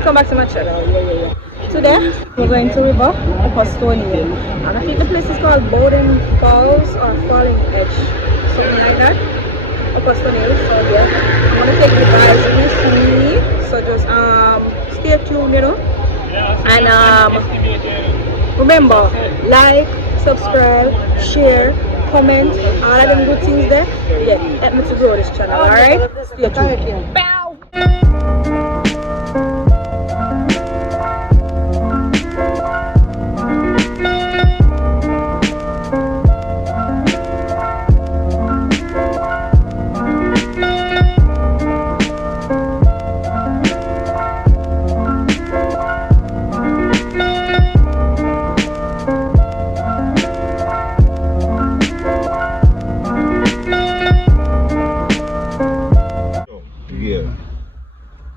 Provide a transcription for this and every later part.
welcome back to my channel. Today we're going to river Apostolian, and I think the place is called Waterfalls or Falling Edge, something like that. Apostolian. So yeah, I'm gonna take you guys with me. So just stay tuned, you know, and remember, like, subscribe, share, comment, all of them good things there. Yeah, help me to grow this channel. Alright, stay tuned. Bow.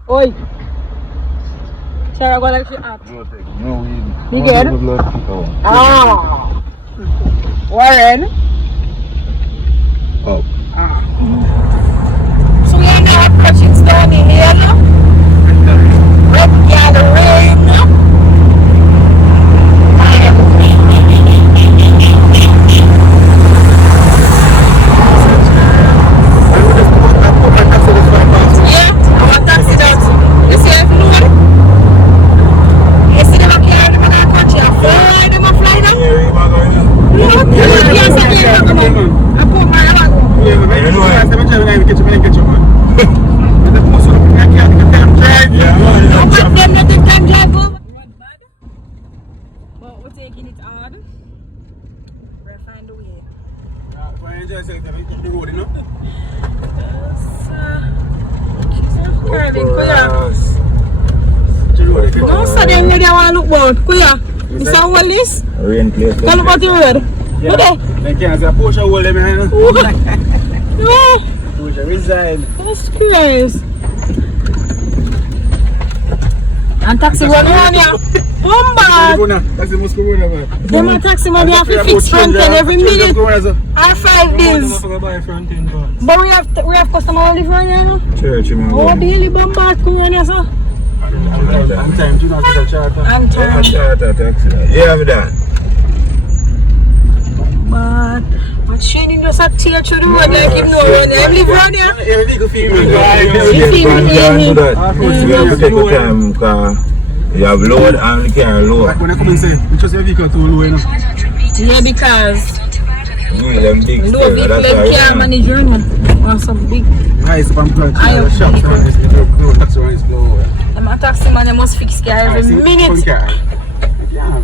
Oi! Sarah, like you at? Miguel? Ah! Warren? Oh. So we are now approaching Stony Hill. Red Gathering. Rain place. Tell about the road. Yeah. Okay. They can't say push a hole in my hand. Push a resign. That's curious. And taxi run around here. Bomba! Taxi must go around, man. Them a taxi man, we have to fix front end every minute. Or 5 bills. But we have customer only for here now. Church, man. Oh, daily bomba come on here, sir. I'm time to not get a charter. I'm tired. Charter taxi. Yeah, I'm done. But Shane just a tear through the road like him no one. I live around here. Yeah, we go feel me. You feel me? We have to take the time because you have load and you can't load. When I come and say, you just your vehicle too low enough. Yeah, because Them big low vehicle can't manage your own. Or some big. High spam clutch. I have shop vehicle. no taxi one is slow. I'm a taxi man, I must fix car every minute. Yeah, Yeah.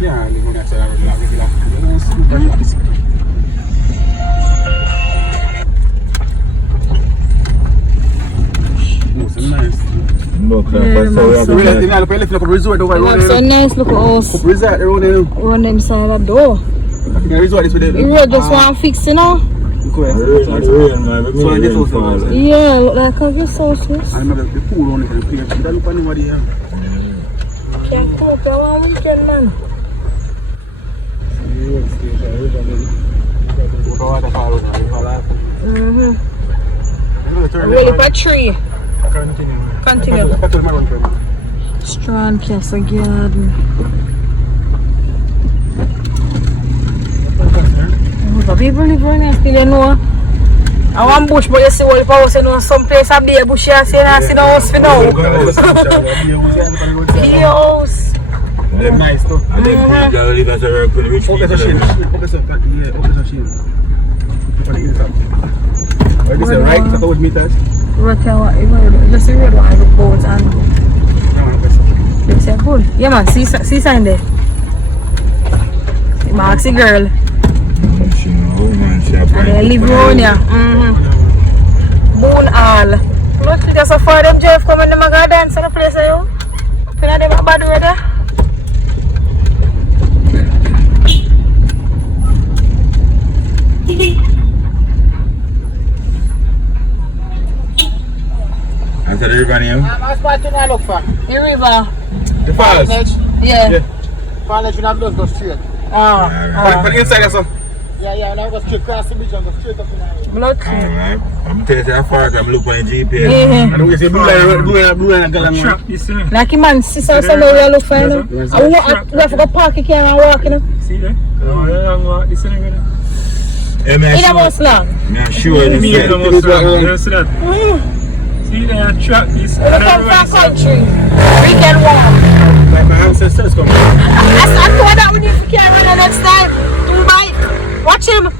yeah, live on that side of the nice. Resort over It's so nice, look at us. Resort around there. Run them side of the door. The resort is with them. The road just want fix, you know? Yeah, look like a good sauce. I remember the pool on it and clear. That look at nobody here. Can't come up there one weekend, man. I'm ready for a tree. Continue. Strand Castle Garden. But people live around here still, you know. I want bush, but you see all the house, you know, some place a big bush here, so you don't see the house for now. See the house. They're nice though. And then people live as a very good rich people. This is right, it's about meters. Just the road one with boats and it's good. Yeah man, see sign there. Maxi girl. And they live around here. Boon all. Look, there's a far them drive come and them go dance on the place you. Feel like them a bad weather. Answer the river name? What spot you look for? The river. The falls? Yeah. Falls you not look straight. Ah. But inside also. Yeah, now go straight across the bridge and go straight up in the Blood clean. Alright. I'm telling you how far I'm looking on GPS. Yeah. and we say blue line and galang. Trap, you see? Like him and sister so now we are look for him. We have to go park the car and walk, you know. See that? Oh, long walk, this thing again. Hey, man, In a most long. I'm sure this Me and the is most you see that? See that? Trap, this. We come from country. Weekend walk. My ancestors come. I told that we need to carry the next time. Bye. Watch him. No,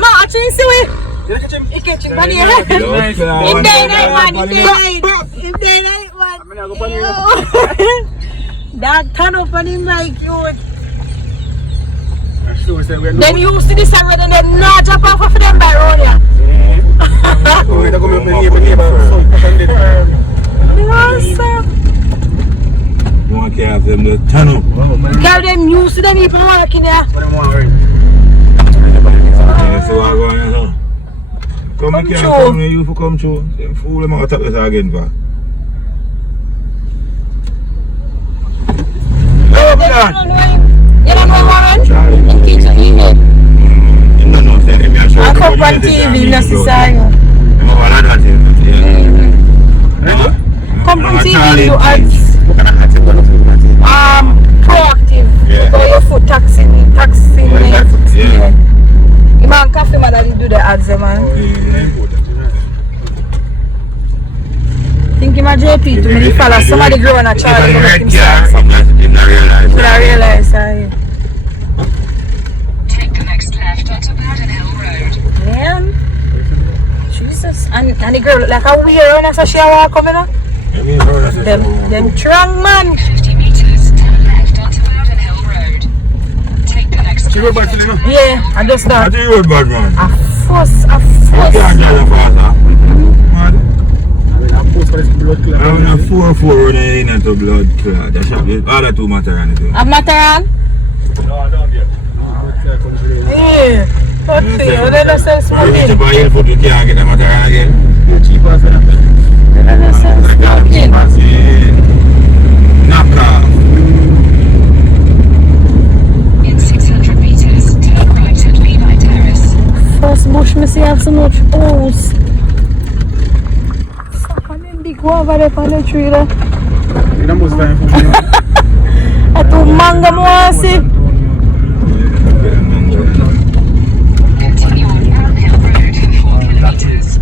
watch him, see we. He catch him on here. In day night, man. In day night, man. Dog turn up on him like you. Then you see this already and then not drop off of them by road here. You want to have them the tunnel. Girl, them used to them even working there. So I'm going to come here, come here, you for come through. Them fool them out of this again, pa. You don't know Warren? I come from TV, necessary. Come from TV, you ads. Proactive. So your foot taxing. Yeah. You man cafe man that do the ads, man. Think him a JP to me follow somebody grow on a child to make him start something. Did I realize? Take the next left onto Paddon Hill Road. Man. Jesus. And the girl look like a weird one as she walk coming up. Them strong man. 50 meters, turn left onto Paddon Hill Road. Take the next left. Yeah, I just that. I think you're a bad man. A fuss. You can't drive faster. I'm not 4-4 running into blood clot. That's all the two Mataran do. A Mataran? Yeah. Okay, what did I say smoking? You buy your food, you can't get a Mataran again. Cheaper for that. What did I say smoking? Knock off. In 600 meters, turn right at Levi Terrace. First bush, me see have so much owls. Big over there on the tree there. I took mango more see. Continue on Paddon Hill Road for 4 kilometers.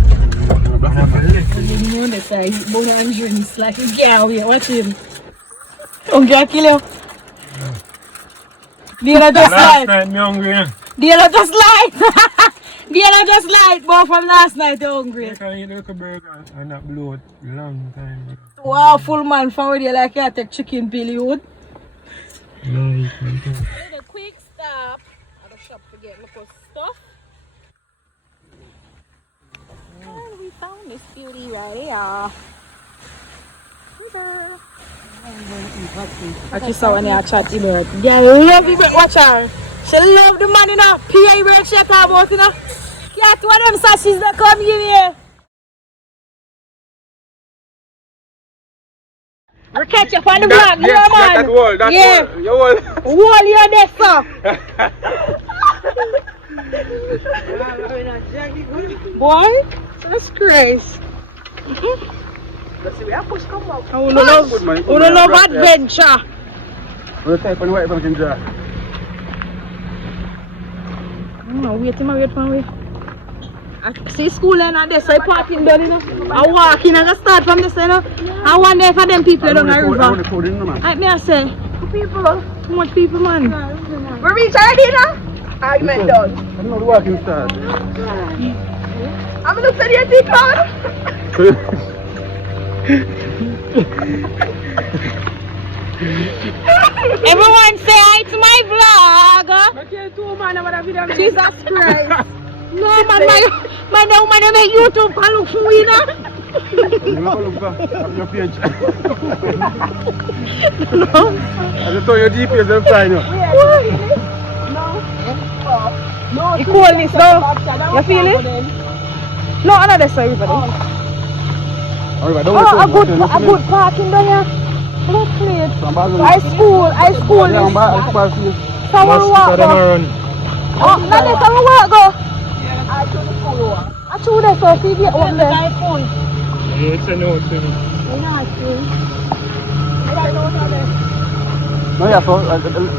You know the side, he's born and drinks like a girl. Watch him. Don't get kill you. Dealer just Last lied. night, me hungry. Dealer just lied. Dealer just lied. But from last night, you're hungry. I can eat like a burger and not bloat long time. Wow, full man from where you like you take chicken pill, you would. No, A quick stop at the shop to get local stuff. And we found this beauty right here. I just saw when they chat about. Yeah, love you, watch her. She love the man, you know. PA break she talk about, you know. Can't one of them sausages that come in here. We catch you on the block, you know, man. That wall. Wall you there, sir. Boy, that's crazy. I don't know about adventure. We'll type on white pumpkin jar. No, wait for me. I see school and this, so I parking done, you know. I walk in and I start from this, you know. I wonder for them people down the river. I say, too much people, man. We reach already now? Argument done. I'm not walking start. I'm going to send you a T-card. Everyone say hi to my vlog. Jesus Christ. No man, my woman don't make YouTube and look for me now. I'm not going to look at your page. No. I just saw your GPS and fine. No. You cool this though? You feel it? No, another side, everybody. A good parking down here. Look clear. I school. Someone walk. Oh, now that's how we work go. I chew that so see get one there. Yeah, it's a no to me. No, yeah, so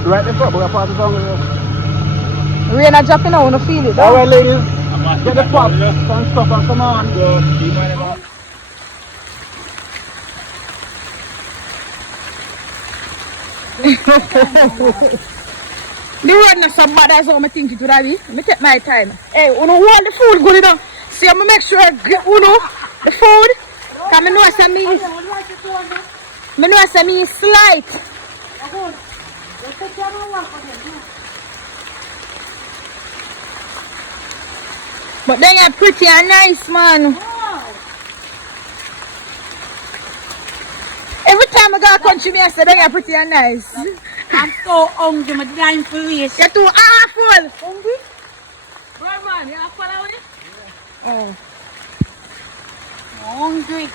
right in front, but we're part of the song. Rain are dropping out, I wanna feel it. Alright, ladies, get the props and stuff and come on. The road not so bad as how I think it would have been. I take my time. Hey, you know what the food good enough. See, I'm make sure I get the food. Because I know it's me slight. But they are pretty and nice, man. Every time I go to country, I say they are pretty and nice. I'm so hungry, I'm dying for this. You're too full. Hungry? Bro, man, you are full of it? Oh. Hungry.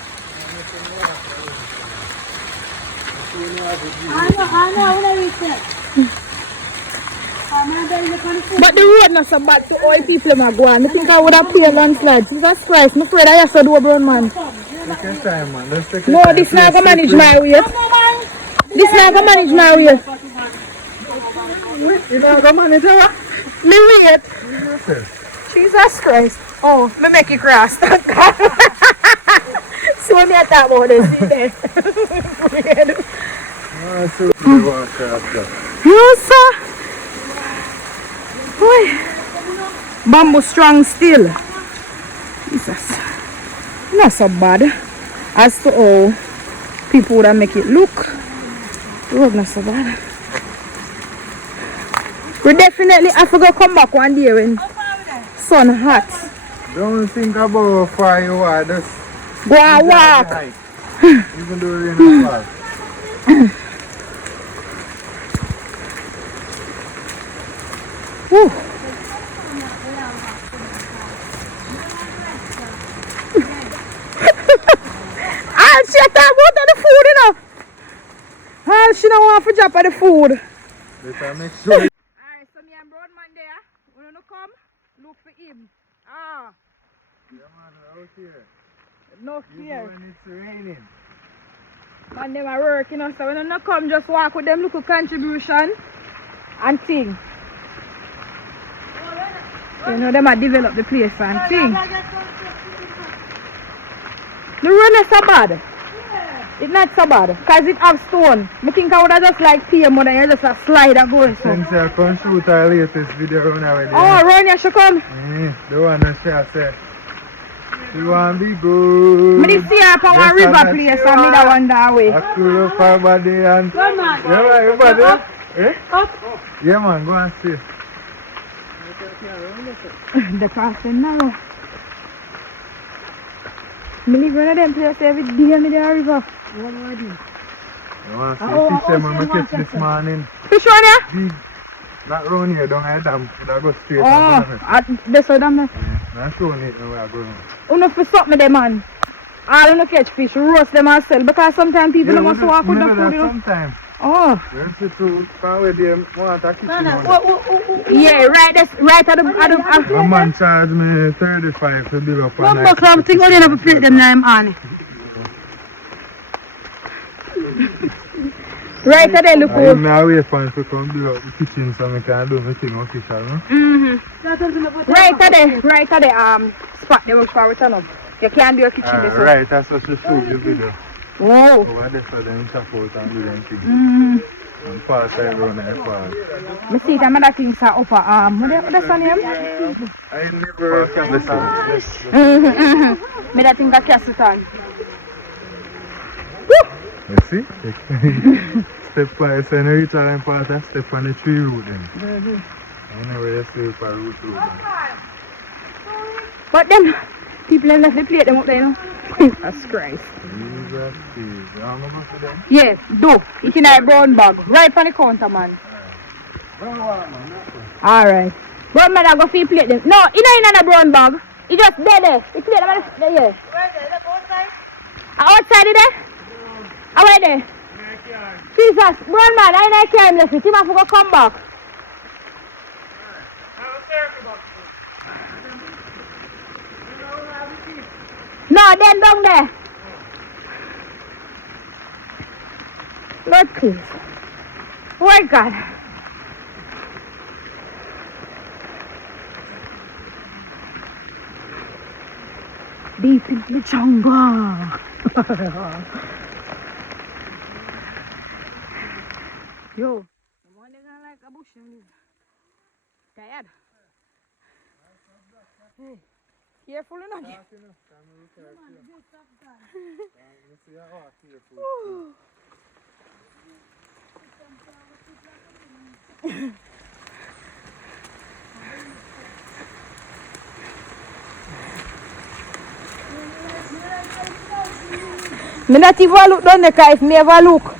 I know, what is it? But the road not so bad to all people in Magwan. I think I would have played landslides. Jesus Christ, I'm afraid I have to do a brown man. Take your time, man. Let's take No, this not going to manage my weight. This not going to manage my weight. You know, come on, it's all Me weight. Jesus Christ. Oh, me make it cross. So me at that about this. See there. Yes, sir. Boy. Bamboo strong still. Jesus. Not so bad. As to all people would make it look. The road not so bad. We definitely have to go come back one day when sun hot. Don't think about how far you are, just go and walk. Even though you're in the park. Woo. And she talk about the food, you know. And she don't want to drop at the food. Better make sure. Alright, so me and Broadman there. When you come, look for him. Ah. Yeah, man, out here. No fear. When it's raining. Man, them are working, you know. So when you come, just walk with them little contribution and thing. You know, them are develop the place and thing. The road is so bad. It's not so bad. Because it have stone. I think I would have just like PM more than you just a slide and going so. Since I come shoot our latest video run away. Oh, run, you should come. The one that she said. You want to be good. I did see her from one river place and me that one that way. I cool up her body and... Come on. Yeah, man, your body? Eh? Yeah, man, go and see. The passing now. I live in them place every day in the river. What do I do? You want to see fish them I catch this morning? Fish on here? Big. Not round here, down at the dam. I go straight. Oh, that's what I'm not showing it where I go. You know, for something them, man. All you know catch fish, roast them and sell. Because sometimes people don't want to walk with the food, you know. Sometimes. Oh. You can wait there, want a kitchen money. Yeah, right at the... One man charge me 35 to build up a nice. But I'm thinking only never plate them name on. Right at the look. I'm away from to come build up the kitchen so I can do my thing official, no? Right at the spot they will for return up. You can't do a kitchen this way. Right, that's what you shoot the video. Wow. Over there so then chop out and do them things. And pass side round and pass. I see that other things are upper arm. What's the name? I never listen. Me that think I cast it on. You see? Step by so you reach out and pass that step on the tree root then. I never you see for root road. But then people have left the plate them up there, you know. That's Christ. Jesus, you want to go to them? Yes, do. It's in a brown bag. Right on the counter, man. Alright. Brown man, I go feed plate them. No, it's not in a brown bag. It's just there. The plate them there. Yeah. Outside there? Away there. Jesus, brown man, I can't left it. He must go come back. Oh, then down there. Lord, please. Oh my God. Deep into the jungle. Yo, I'm wondering like a bush. Tired. Hey, careful enough. Me not even look down there, cause if me ever look.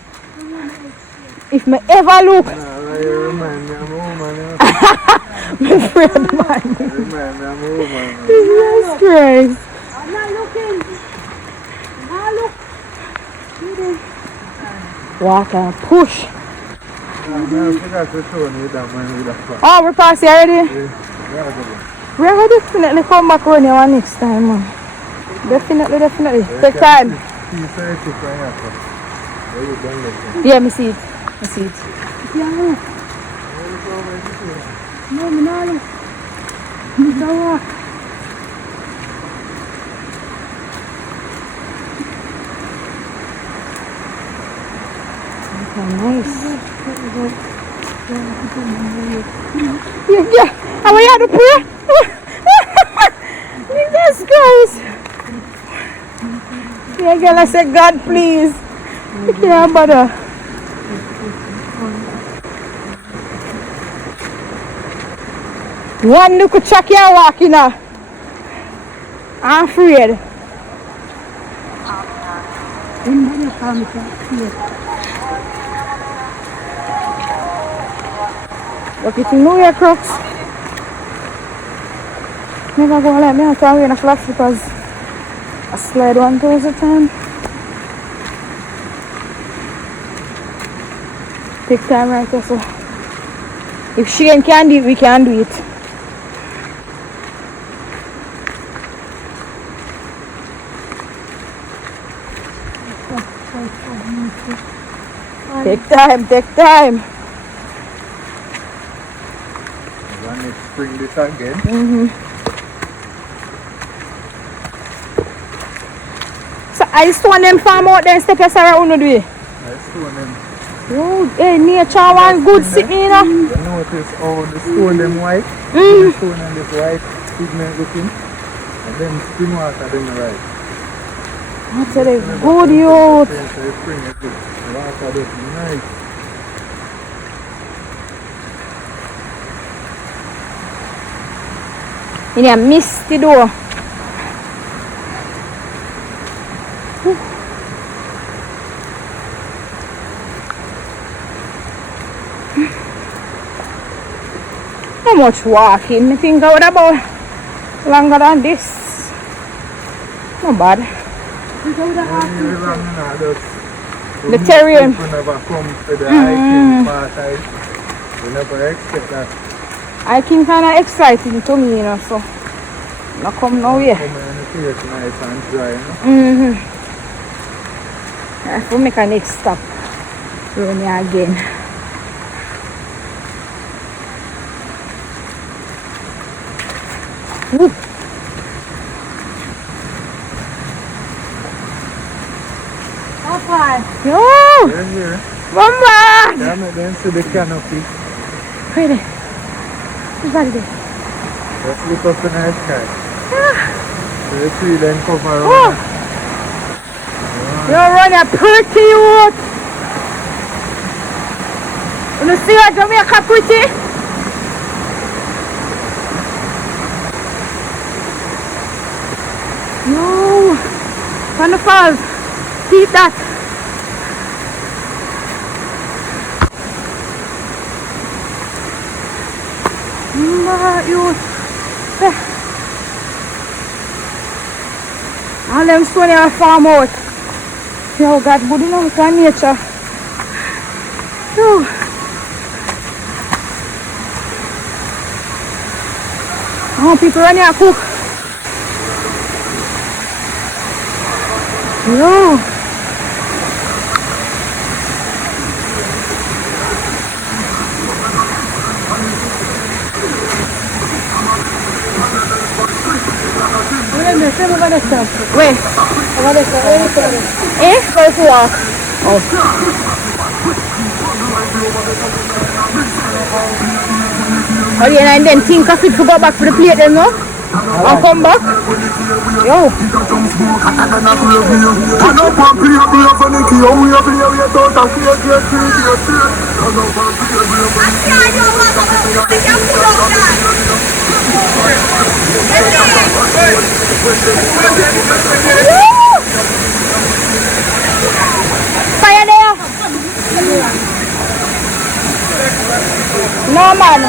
If me ever look. Nah, you remind me I'm a woman. I'm afraid, man. You remind me I'm a woman. Jesus Christ. I'm not looking. Now look. Water, push. I forgot to show you that man with that. Oh, we're past here already? Yeah. We're going to definitely come back around here one next time, man. Definitely. Take time. Yeah, me see it. Yeah, no. No, me not look. Me don't walk. Okay, nice. Yeah. How are you to pray? Jesus Christ. Yeah, girl, I said, God, please. You can't bother. One look at Chucky and walking now. I'm afraid. What you think know your crocs? Never go like me and come in a flash because I slide 1,000 times. Take time right there, so if she can do it, we can do it. Take time. When next spring this again. So I stone them farm out there and step aside around the way. I stone them. Oh, hey, nature one good sitting, you know. You notice how the stone them white? The stone and this white pigment looking. And then spring water then right. I tell you, good youth. Spring is good. Water that's nice. In a misty door. How much walking? I think I would about longer than this. Not bad. The terrain. People never come to the hiking part. We never expect that. Hiking kind of exciting to me, you know, so not come now here. Come in the place nice and dry, you know? I have to make a next stop. Run here again. Woo. How far? Yo! We're here. Mama! Damn it, then see the canopy. Wait there. Who's that there? Let's look up in the sky. So the tree then cover around. Oh! You're running pretty youth! You see how Jamaica pretty? No! From the falls. See that? All them stone are farm out. See how God good enough for nature. Oh, people run here cook. No. Where? Eh? Go to walk. Oh yeah, and then think of it to go back to the plate then, no? And come back? Yo. Fire there. No man.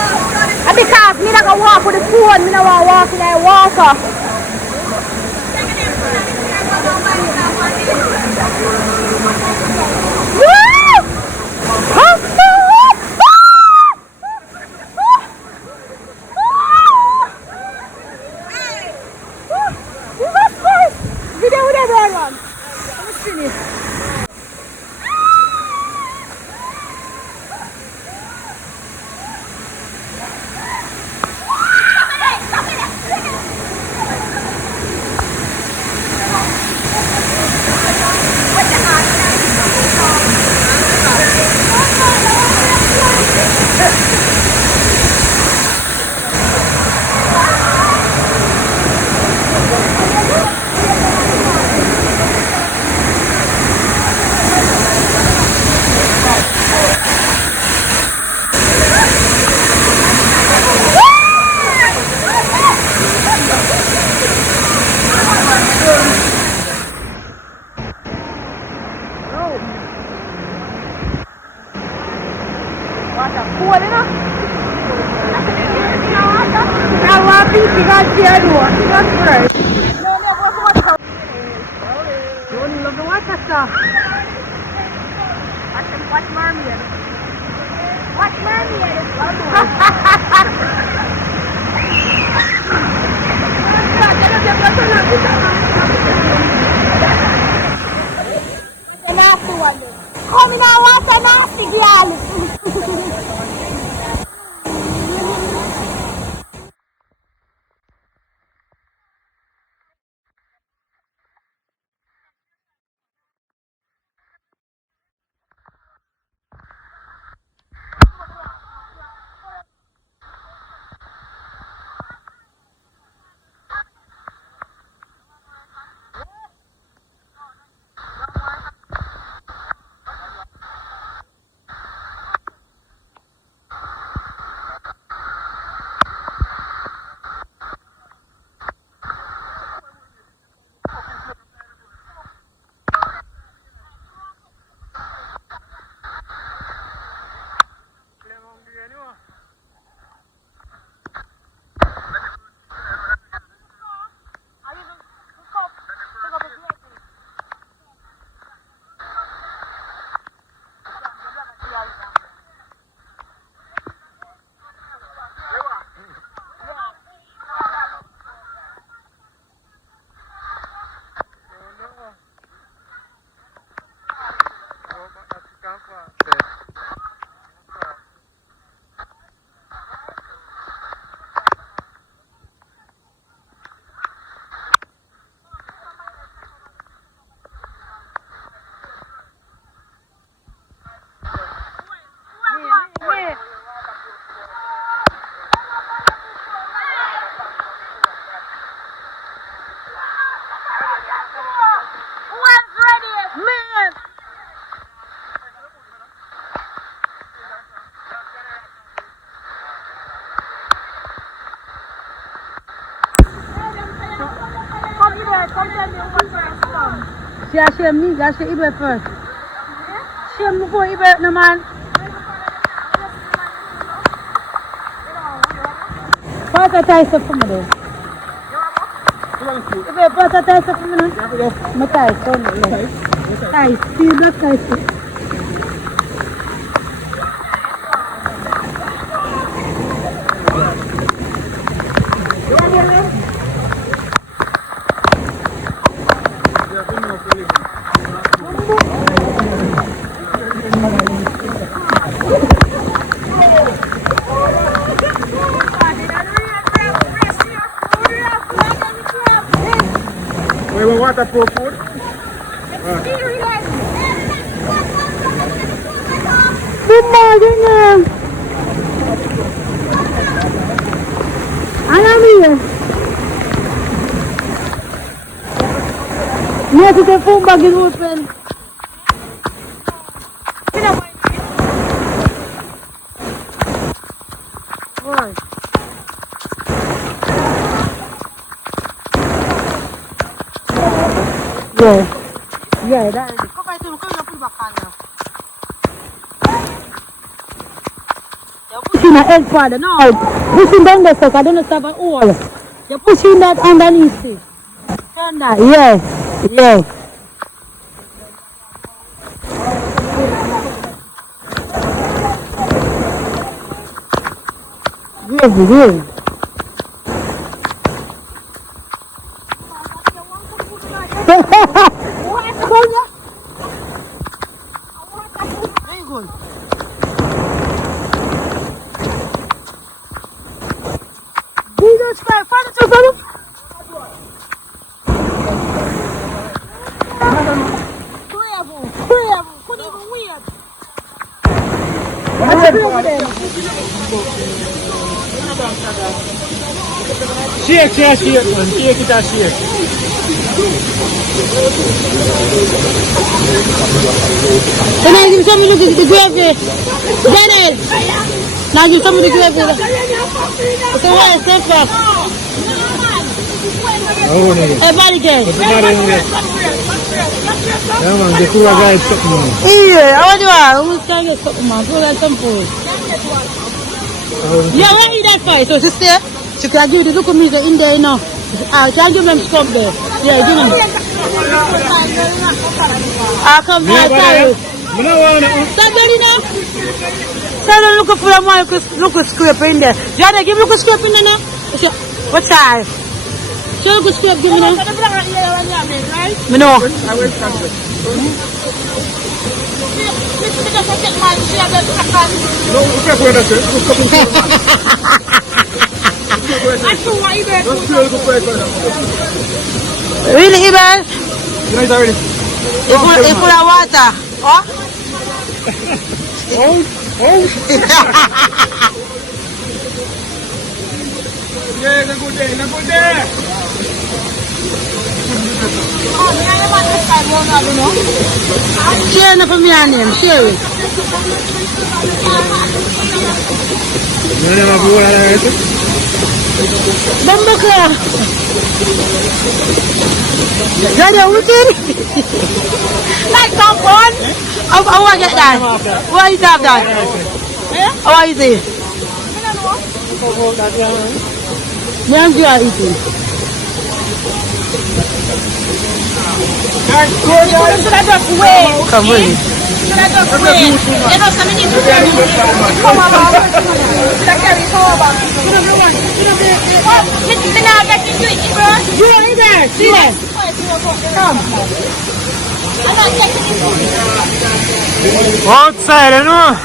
And because me not gonna walk with the phone, me not want to walk in the water. Video with everyone. Let's finish. Come in our water, nasty girl. She has shame me, that's the Ibe first. Shame before Ibe, no man. Pass a tie stuff for me then. Ibe, pass a tie stuff for me now. My tie, so no. Tie, see black tie stuff. Yeah, We have waterproof food. Good morning. I'm here. Yes, the phone bag is open. Right. Yeah, that is it. Come on, come on, put back on now. You're pushing the egg father now. Pushing down the stuff. I don't have an hole. You're pushing that underneath it. Turn that. Yeah. Good. Very good. Jesus Christ, Father, to go. Couldn't even weird. Shake, man. Take it and shake. Can I give somebody look at the gravy? Daniel! Now give somebody the gravy. Okay, wait, step back. Hey, body girl. Yeah, man, the cooler guy is something, man. Yeah, how do you want? Who's trying to get something, man? Throw that some food. Yeah, where is that fight? So, sister, she can give you the look of me in there, you know. I can't give them scum there. Yeah, give them. I'll come there, sorry. Stop there, you know. Tell them look for the more, look at scrape in there. You want to give look at scrape in there now? What size? So look at scrape, give me now. Me know. Really, Ibel? It's full of water. Oh? Yeah, it's a good day. Share enough of me and him, share it. Bambaka. Daddy, what is like someone? How I get that? Why you have that? How is it? Young you are eating. Come on. Outside, you know.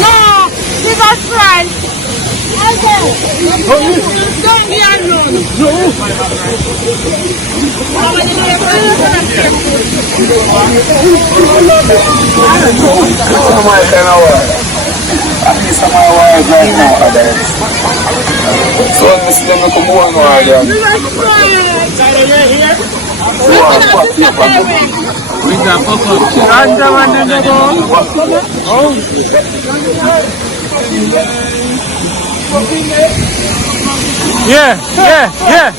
No, this is friend. Don't be alone. No. So this is them come on again. Yeah, yeah, yeah.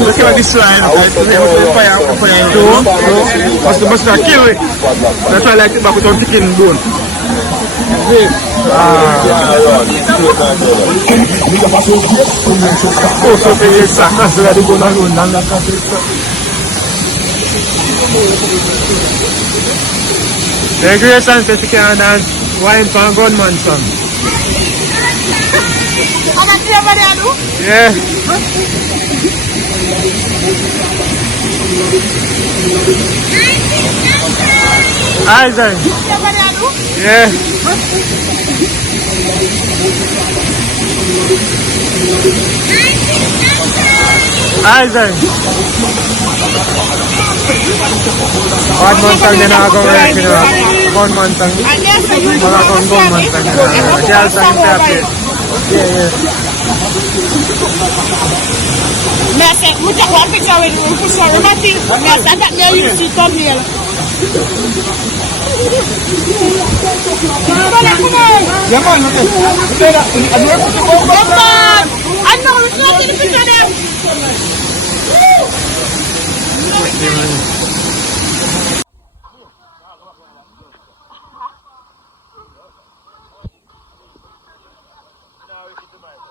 Look at this line. Must kill it. That's why I like it back with our chicken bone. Oh, so they exactly that's the bone alone. The great Santa can and wine for gunman son. Yeah. Isaac. Yeah. Isaac. Bad man tang din ako right now. Gun man tang. Mga gun man tang. Girl tang happy. Yeah. Merci. Mucha one picture with you. Push your romantic. Merci. That me you see come here. Yeah, man. I know it's not in the picture there.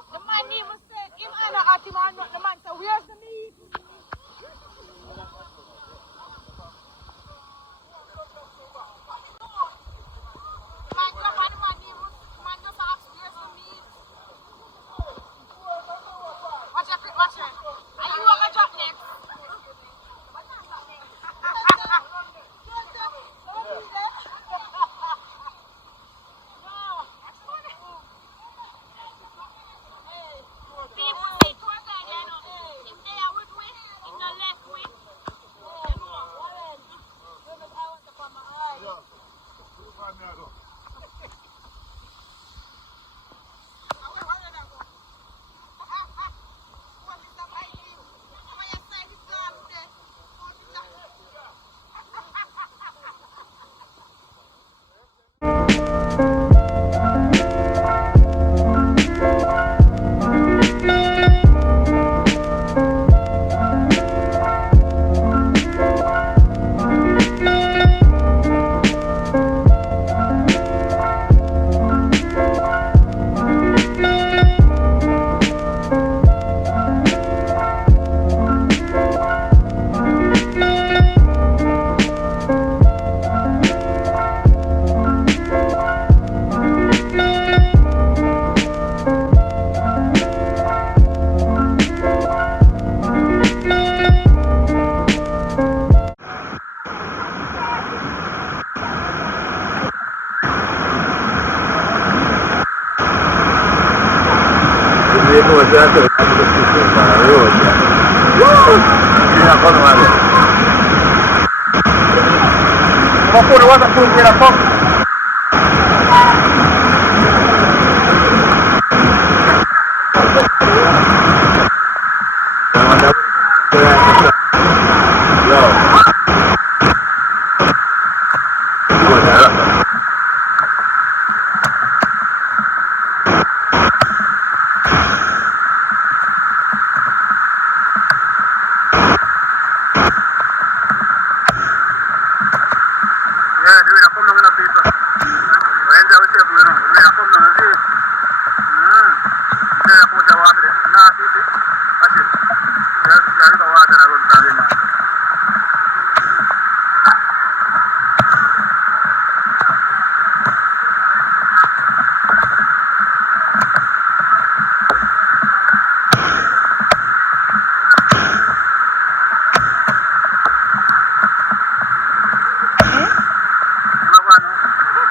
The man even said, him and the Artiman, not the man. So where's the meat?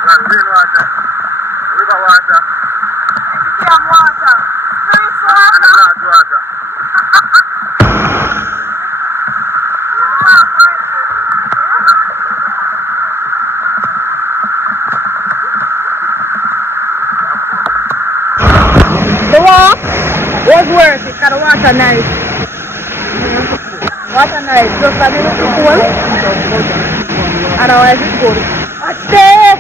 Rainwater, river water, Dam water. Street water. and large water. The walk was worth it because the water nice. Water nice, just a little cool. Otherwise it's good. What's there?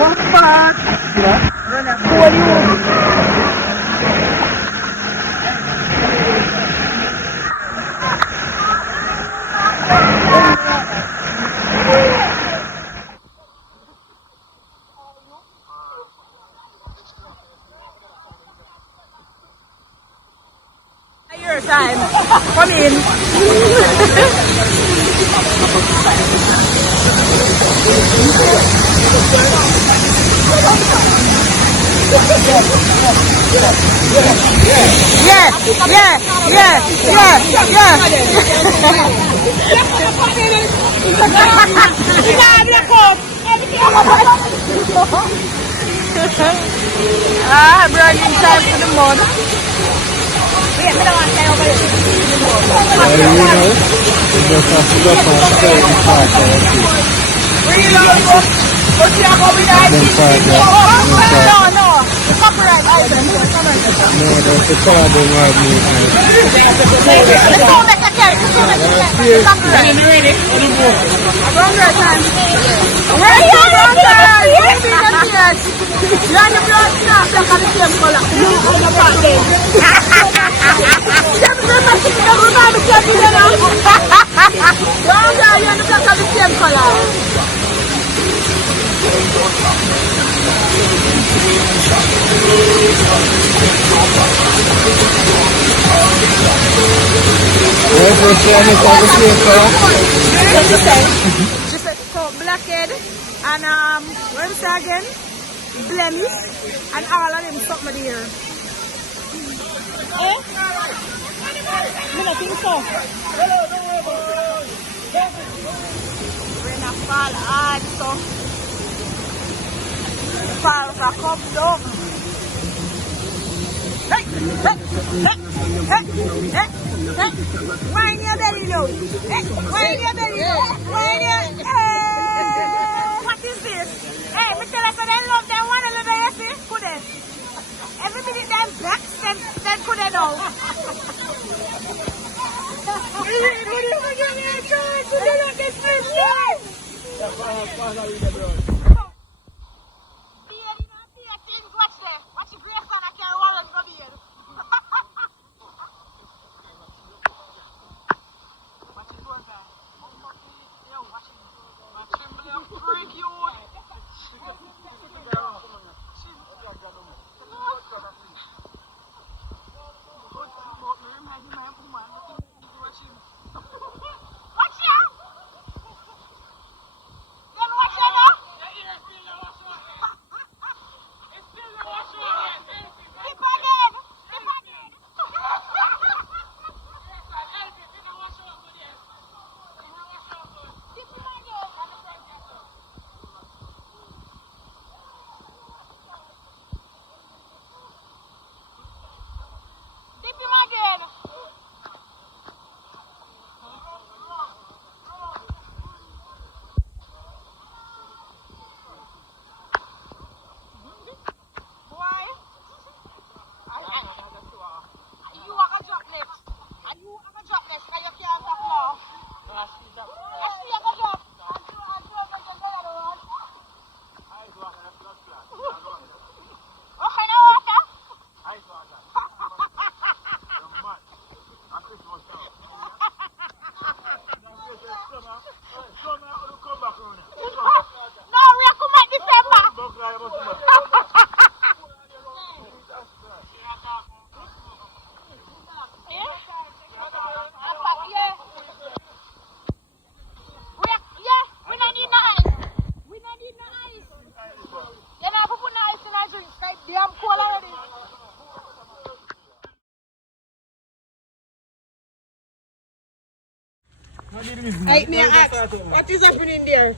One spot. Run a cool you. Your time. Come in. Ah, bringing time to the mud. Yeah, we don't want to stay over here. You just have to go from certain parts of the sea. No. Copyright item. No, that's the carbon hard meat item. Let's go make a cake. Copyright. Where are you? You're on the blood now. Look at the same color. Look at the same color. Where's the same color? She said, so blackhead and where is it again? Blemish and all of them something there. Eh? I don't think so. We're in a fall hard, so the falls are come down. Hey! Wind your belly low. Wind your belly low. What is this? Hey, me tell us that they love them one another, you see? Could they? Every minute them vex, then could they know? Watch your grace and I can't roll and go beard. Watch it go there. Yo, watch it. Watch him, little freak you. Watch out! Then watch out now. Hey, may I ask, what is happening there?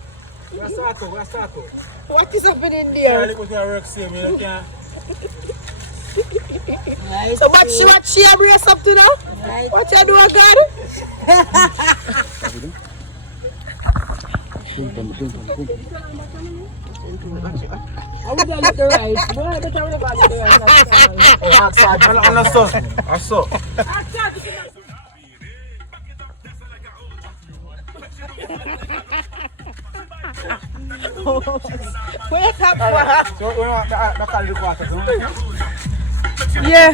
What is happening there? So what she bring us up to now? What you do, God? I would look the right. Boy, I better look at the right. I saw. Where's that? So, we want the water. Yeah.